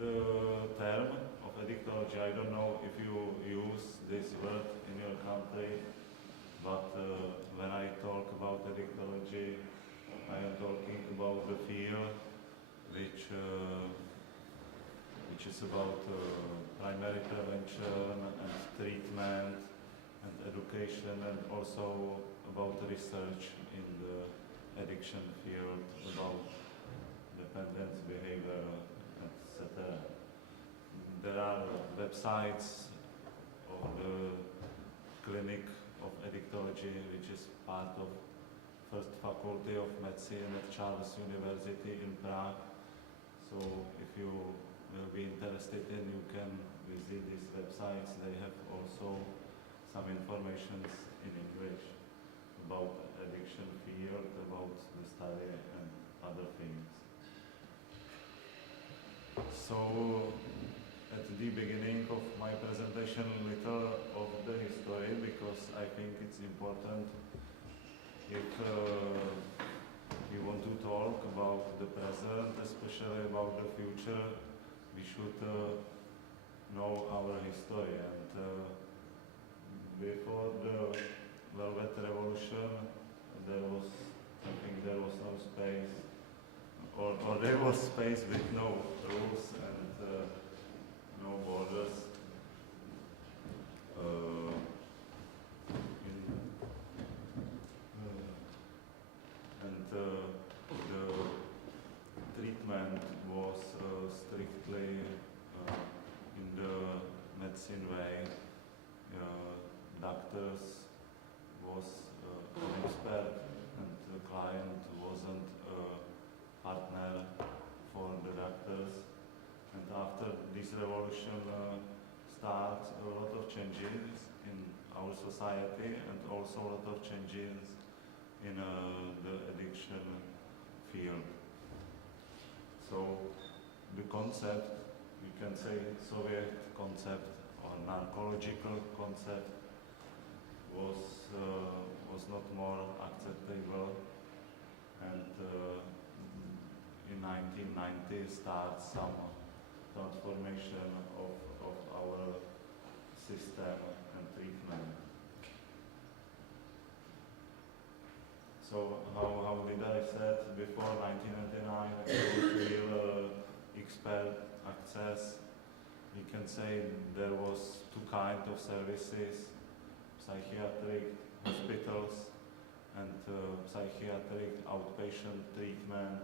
the term of addictology, I don't know if you use this word in your country, but when I talk about addictology, I am talking about the field which is about primary prevention and treatment and education, and also about research in the addiction field, about dependence behavior, etc. There are websites of the Clinic of Addictology, which is part of First Faculty of Medicine at Charles University in Prague. So if you will be interested in, you can visit these websites. They have also some information in English about addiction field, about the study and other things. So at the beginning of my presentation, a little of the history, because I think it's important. If we want to talk about the present, especially about the future, we should know our history. And before the Velvet Revolution, there was no space, or there was space with no rules and no borders. The treatment was strictly in the medicine way. Doctors was an expert, and the client wasn't a partner for the doctors. And after this revolution starts, a lot of changes in our society, and also a lot of changes in the addiction field. So the concept, you can say Soviet concept or narcological concept, was not more acceptable, and in 1990 starts some transformation of our system and treatment. So how did I said before 1999, it was real expert access. We can say there was two kinds of services: psychiatric hospitals and psychiatric outpatient treatment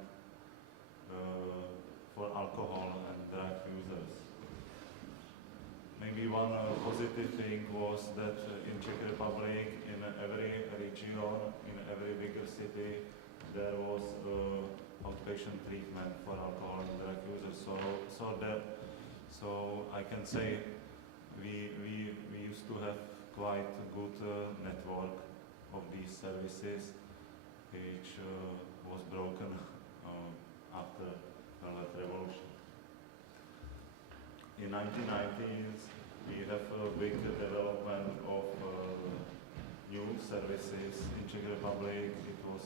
for alcohol and drug users. Maybe one positive thing was that in Czech Republic, in every region, in every bigger city, there was outpatient treatment for alcohol and drug users. So I can say we used to have quite a good network of these services, which was broken after the Revolution. In 1990s, we have a big development of new services in Czech Republic. It was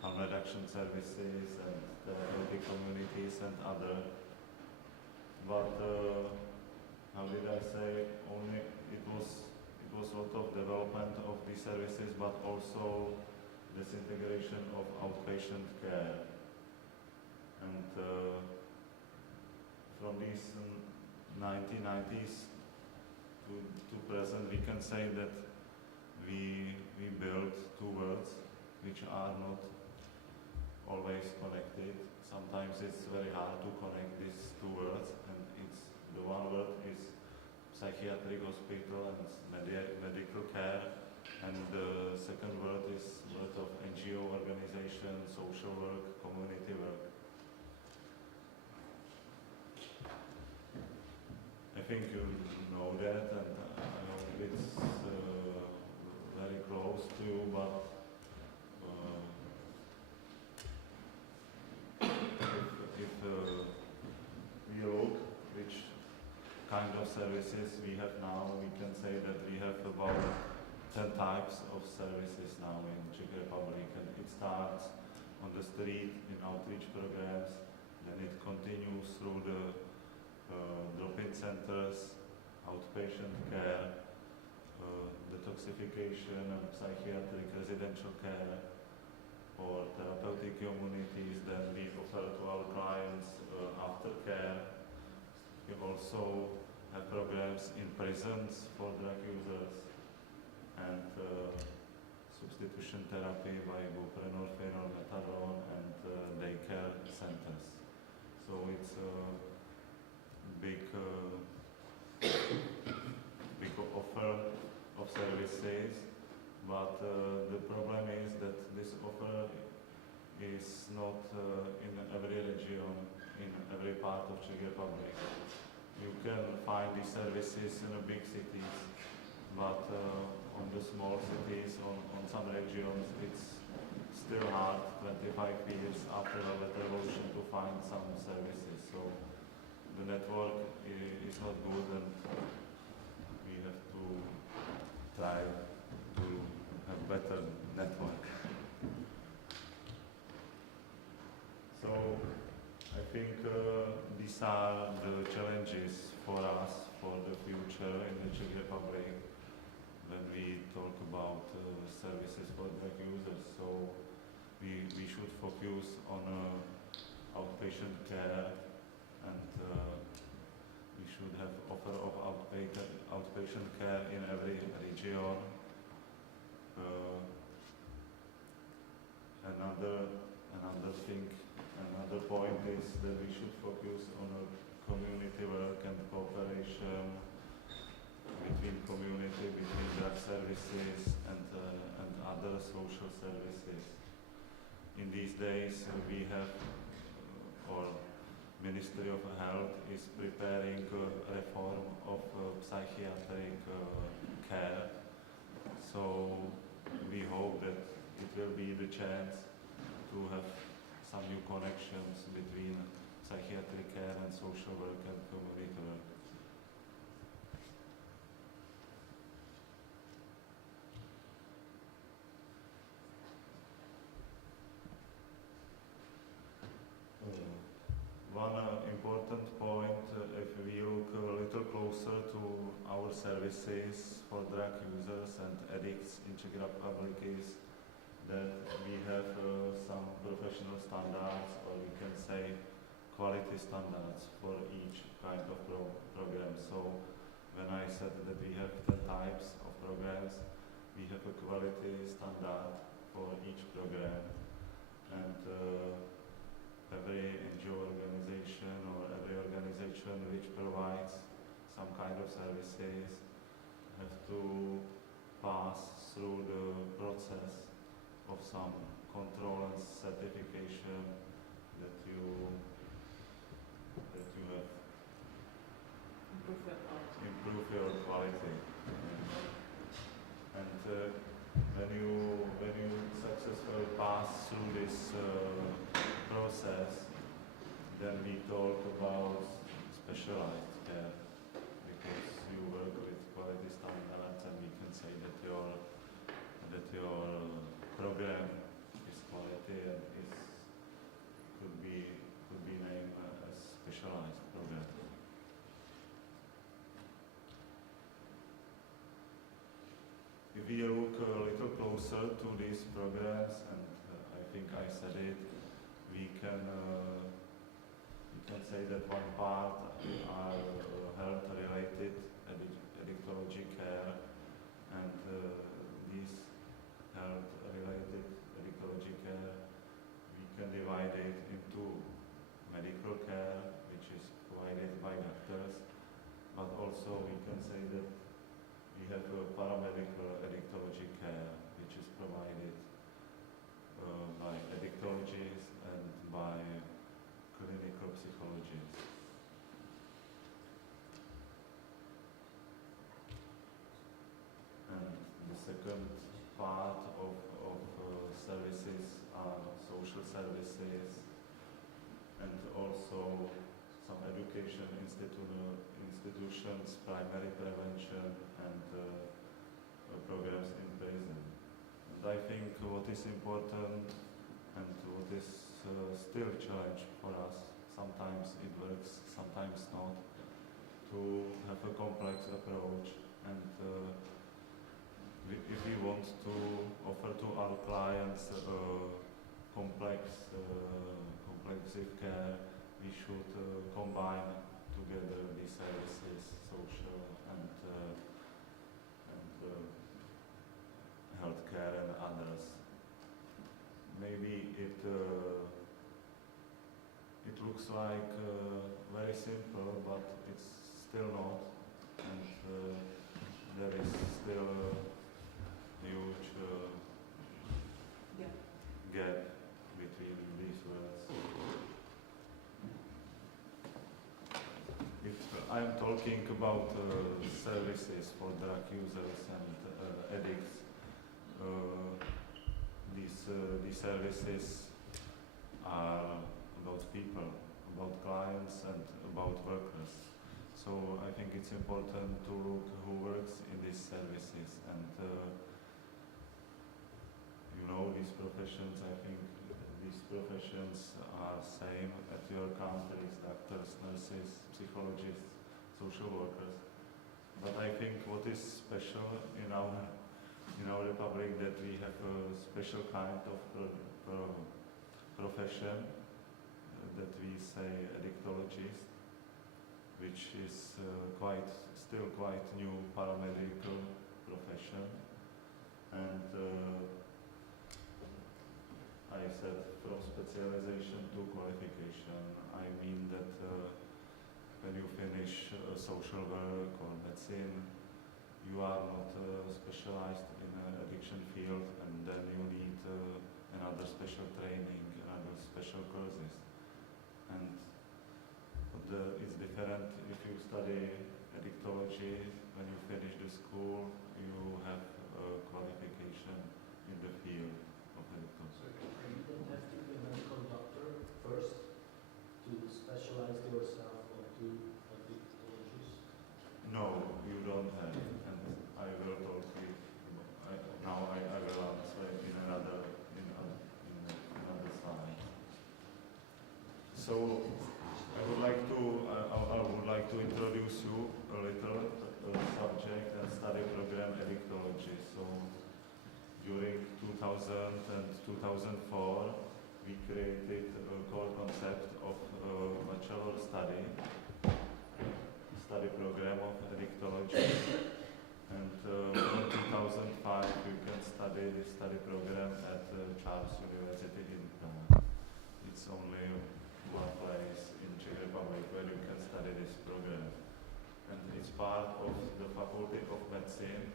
harm reduction services and therapeutic communities and other. But how did I say? Only it was a lot of development of these services, but also disintegration of outpatient care. And from these 1990s to present, we can say that we built two worlds which are not always connected. Sometimes it's very hard to connect these two worlds, and it's the one world is psychiatric hospital and medical care, and the second world is world of NGO organization, social work, community work. I think you know that, and I know it's very close to you, but if we look which kind of services we have now, we can say that we have about 10 types of services now in Czech Republic, and it starts on the street in outreach programs, then it continues through the centers, outpatient care, detoxification and psychiatric residential care, or therapeutic communities. Then we offer to our clients aftercare. We also have programs in prisons for drug users and substitution therapy by buprenorphine or methadone and daycare centers. So it's a big offer of services, but the problem is that this offer is not in every region, in every part of Czech Republic. You can find these services in the big cities, but on the small cities, on some regions, it's still hard 25 years after the revolution to find some services. So the network is not good, and we have to try to have better network. So I think these are the challenges for us for the future in the Czech Republic when we talk about services for drug users. So we should focus on outpatient care, and we should have offer of outpatient care in every region. Another point is that we should focus on community work and cooperation between community, between drug services and other social services. In these days, we have, or Ministry of Health is preparing a reform of psychiatric care. So we hope that it will be the chance to have some new connections between psychiatric care and social work and community work. One important point, if we look a little closer to our services for drug users and addicts in Czech Republic, is that we have some professional standards, or we can say quality standards for each kind of program. So when I said that we have 10 types of programs, we have a quality standard for each program, and every NGO organization or every organization which provides some kind of services have to pass through the process of some control and certification that you have improve your quality. And when you successfully pass through this process, then we talk about specialized care, because you work with quality standards, and we can say that your program is quality and could be named as specialized program. If we look a little closer to these programs, and I think I said it, we can say that one part are health-related addictology care, and these health-related addictology care, we can divide it into medical care, which is provided by doctors, but also we can say that we have paramedical addictology care, which is provided by addictologists and by clinical psychologists. And the second part of services are social services, and also some education institutions, primary prevention, and programs in prison. And I think what is important and what is still a challenge for us, sometimes it works, sometimes not, to to have a complex approach, and if we want to offer to our clients complexive care, we should combine together these services, social and healthcare and others. Maybe it looks like very simple, but it's still not, and there is still a huge gap between these words. If I'm talking about services for drug users and addicts, these services are about people, about clients and about workers. So I think it's important to look who works in these services, and you know these professions. I think these professions are same at your countries: doctors, nurses, psychologists, social workers. But I think what is special in our republic, that we have a special kind of profession that we say addictologist, which is still quite new paramedical profession. And I said from specialization to qualification, I mean that when you finish social work or medicine, you are not specialized in an addiction field, and then you need another special training, another special courses. And it's different if you study addictology. When you finish the school, you have a qualification in the field of addictology. So you don't have to be a medical doctor first to specialize yourself or to addictologist? No, you don't have. I will talk with, now I will answer in another slide. So I would like to introduce you a little subject and study program addictology. So during 2000 and 2004, we created a core concept of bachelor study program of addictology. And from 2005, you can study this study program at Charles University in Prague. It's only one place in Czech Republic where you can study this program. And it's part of the Faculty of Medicine,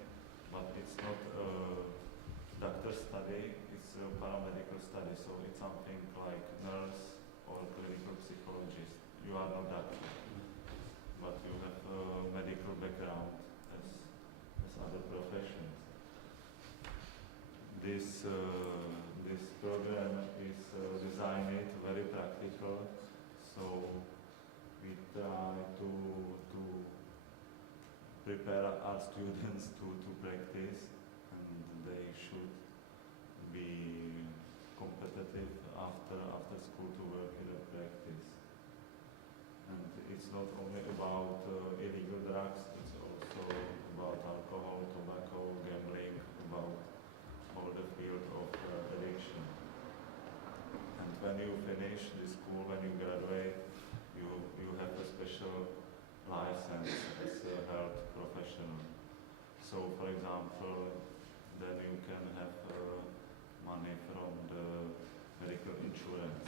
but it's not a doctor study, it's a paramedical study, so it's something like nurse or clinical psychologist. You are not doctor, but you have a medical background as other professions. This program is designed very practical, so we try to prepare our students to practice, and they should be competitive after school to work in a practice. And it's not only about illegal drugs, it's also about alcohol, tobacco, gambling, about all the field of addiction. And when you finish the school, when you graduate, you have a special license as a health professional. So, for example, then you can have money from the medical insurance.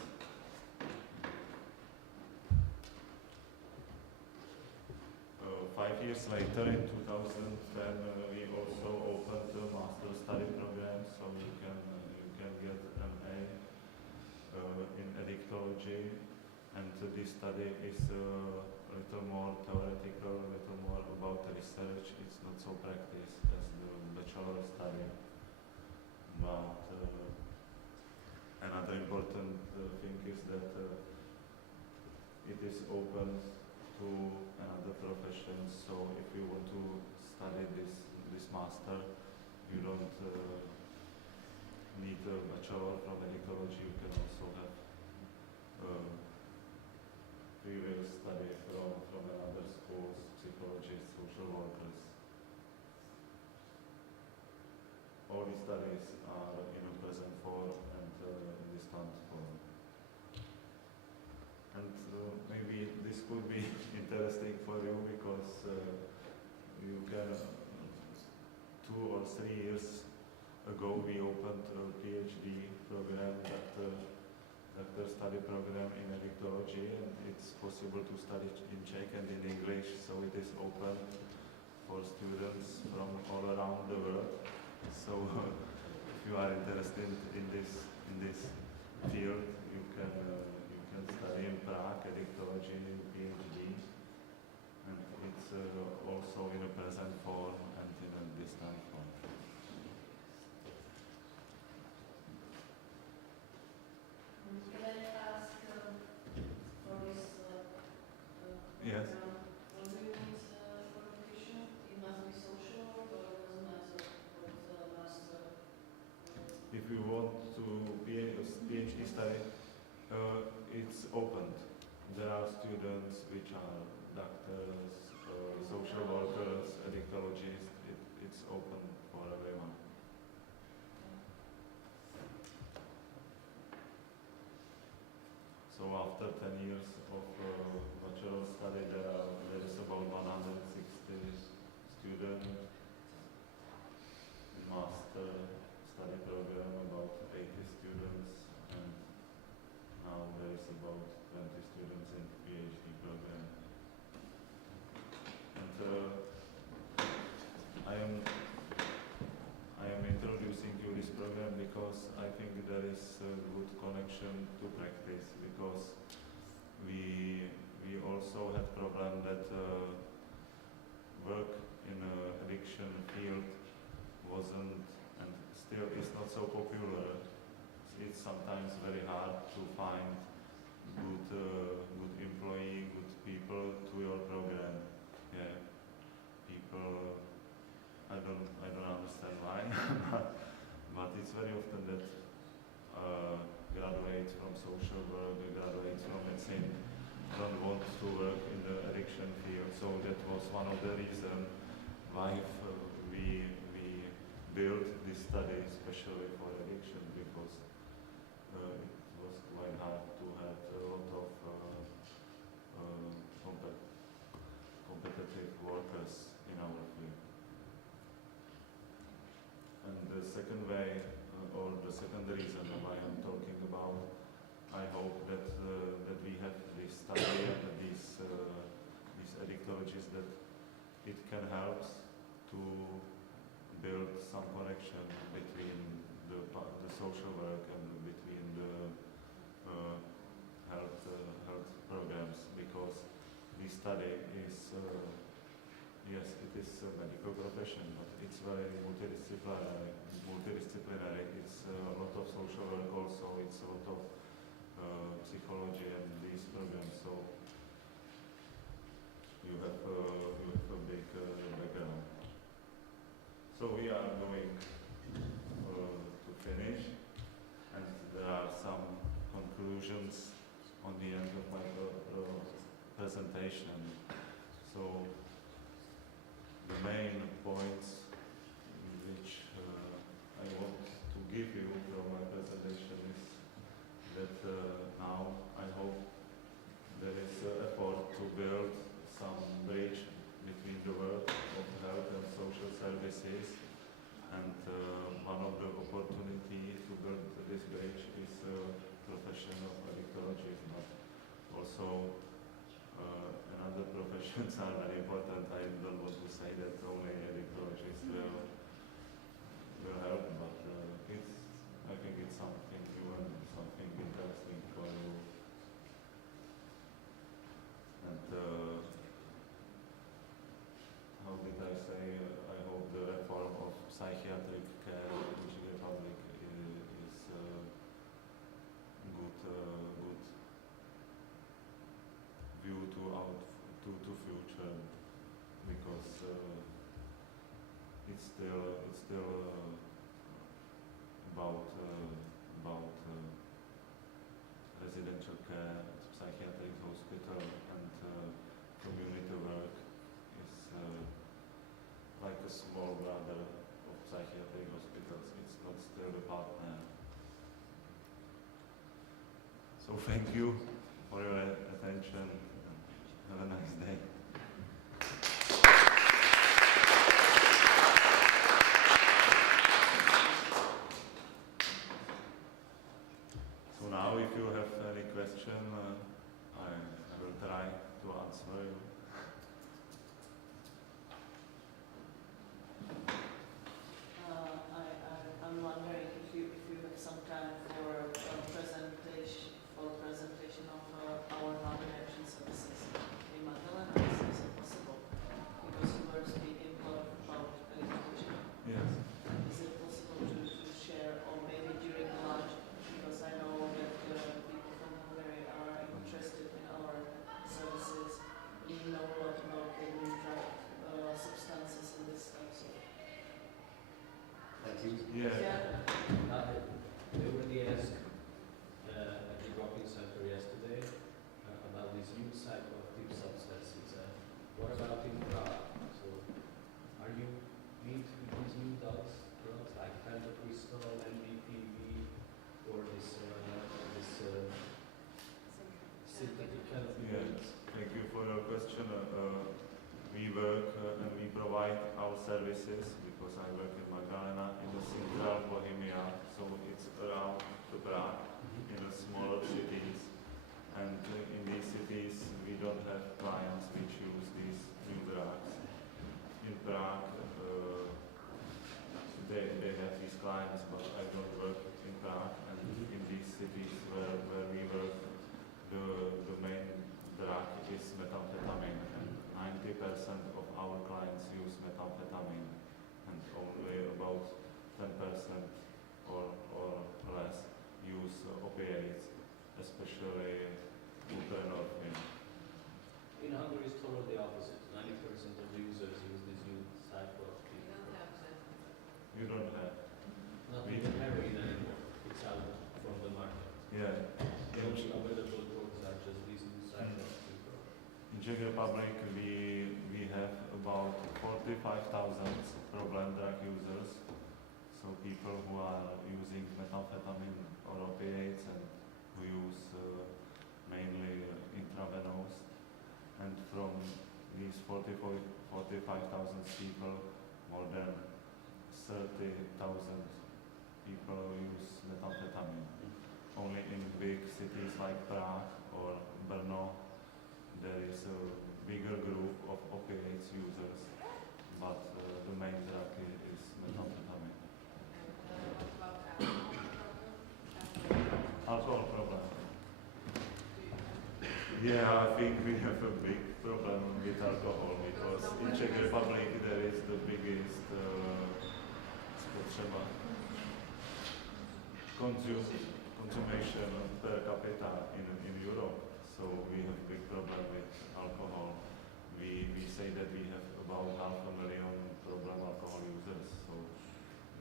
5 years later, in 2010, we also opened the master study program, so you can get an MA in addictology, and this study is a little more theoretical, a little more about research. It's not so practice as the bachelor study. But another important thing is that it is open to another profession. So if you want to study this master, you don't need a bachelor from addictology. You can also have previous study from another schools, for you because you can 2 or 3 years ago we opened a PhD program, doctor study program in Addictology, and it's possible to study in Czech and in English, so it is open for students from all around the world. So if you are interested in this field, you can study in Prague Addictology PhD, and it's also in a present form and in a distant form. Can I ask for this Yes. program, what do you need qualification? It must be social work or it doesn't matter what master? If you want to be a PhD study, it's open. There are students which are doctors, social workers, addictologists. It's open for everyone. So after 10 years of bachelor study, there is about 160 students. In master study program, about 80 students, and now there is about 20 students in PhD program. And I am introducing you this program because I think there is a good connection to practice, because we also had problem that work in addiction field wasn't and still is not so popular. It's sometimes very hard to find good employee, good people to your program. Yeah, people. I don't understand why, but it's very often that graduates from social work, graduates from medicine, don't want to work in the addiction field. So that was one of the reasons why we built this study especially for addiction, because it was quite hard to have a lot of competitive workers in our field. And the second way, or the second reason why I'm talking about, I hope that we have this study and these addictologies, that it can help to build some connection between the social work and between the health programs, because this study is yes, it is a medical profession, but it's very multidisciplinary. It's a lot of social work also, it's a lot of psychology and these programs, so you have a big background. So we are going to finish, and there are some conclusions on the end of my presentation. So the main points which I want to give you from my presentation is that now I hope there is an effort to build some bridge between the world of health and social services, and one of the opportunity to build this bridge is profession of addictologists, but also another professions are very important. I don't want to say that only addictologists will help, but I think it's something new and something interesting for you. And how did I say? I hope the reform of psychiatric care in Czech Republic is good view to future, because it's still about residential care, psychiatric hospital, and community work is like a small brother of psychiatric hospitals. It's not still the partner. So thank you for your attention. Have a nice day. activities. Yeah. They already asked at the drop-in center yesterday about this new psychoactive substances. What about in Prague? So, are you into these new drugs like pentacrystal, MDPV, or this synthetic kind of Yeah. drugs? Thank you for your question. We work and we provide our services because I work in Magdalena in the central Bohemia, so it's around the Prague in the smaller cities. And in these cities we don't have clients which use these new drugs. In Prague they have these clients, but I don't work in Prague. And in these cities where we work, the main drug is methamphetamine, and 90% of our clients use methamphetamine, and only about 10% or less use opiates, especially buprenorphine. In Hungary, it's totally the opposite. 90% of the users use this new psychoactive. You don't have. Not even heroin anymore. It's out from the market. Yeah. The only available drugs are just these new psychoactive drugs. In Czech Republic, we have about 45,000 problem drug users, so people who are using methamphetamine or opiates and who use mainly intravenous. And from these 45,000 people, more than 30,000 people use methamphetamine. Only in big cities like Prague or Brno, there is a bigger group of opiates users, but the main drug is methamphetamine. Alcohol problem. Yeah, I think we have a big problem with alcohol because in Czech Republic there is the biggest spotřeba consumption per capita in Europe. So we have big problem with alcohol. We say that we have about 500,000 problem alcohol users. So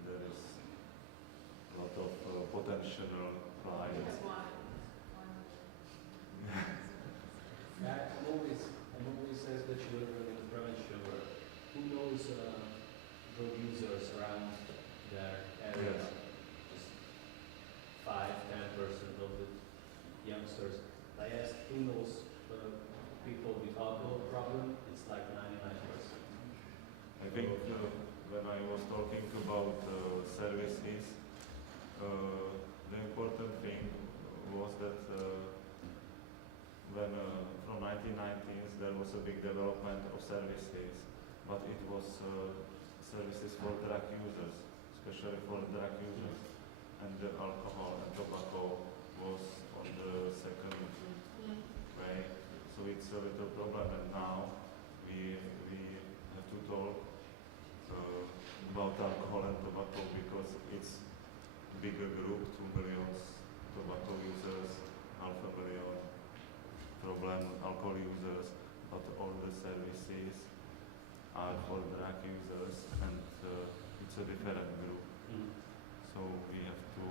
there is a lot of potential clients. I'm always says the children in prevention work. Who knows drug users around their area? Yes. Just 5-10% of the youngsters. I asked who knows people with alcohol problem. It's like 99%. I think when I was talking about services, the important thing was that when from 1990s there was a big development of services, but it was services for drug users, especially for drug users, and the alcohol and tobacco was on the second way. So it's a little problem, and now we have to talk about alcohol and tobacco because it's bigger group, 2 million tobacco users, 500,000 problem alcohol users, but all the services are for drug users, and it's a different group. So we have to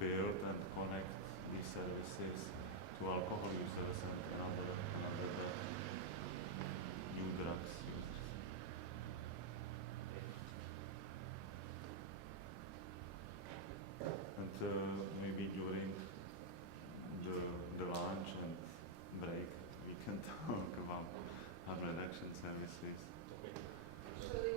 build and connect these services to alcohol users and another new drugs users. And maybe during the lunch and break we can talk about harm reduction services. Okay. Actually,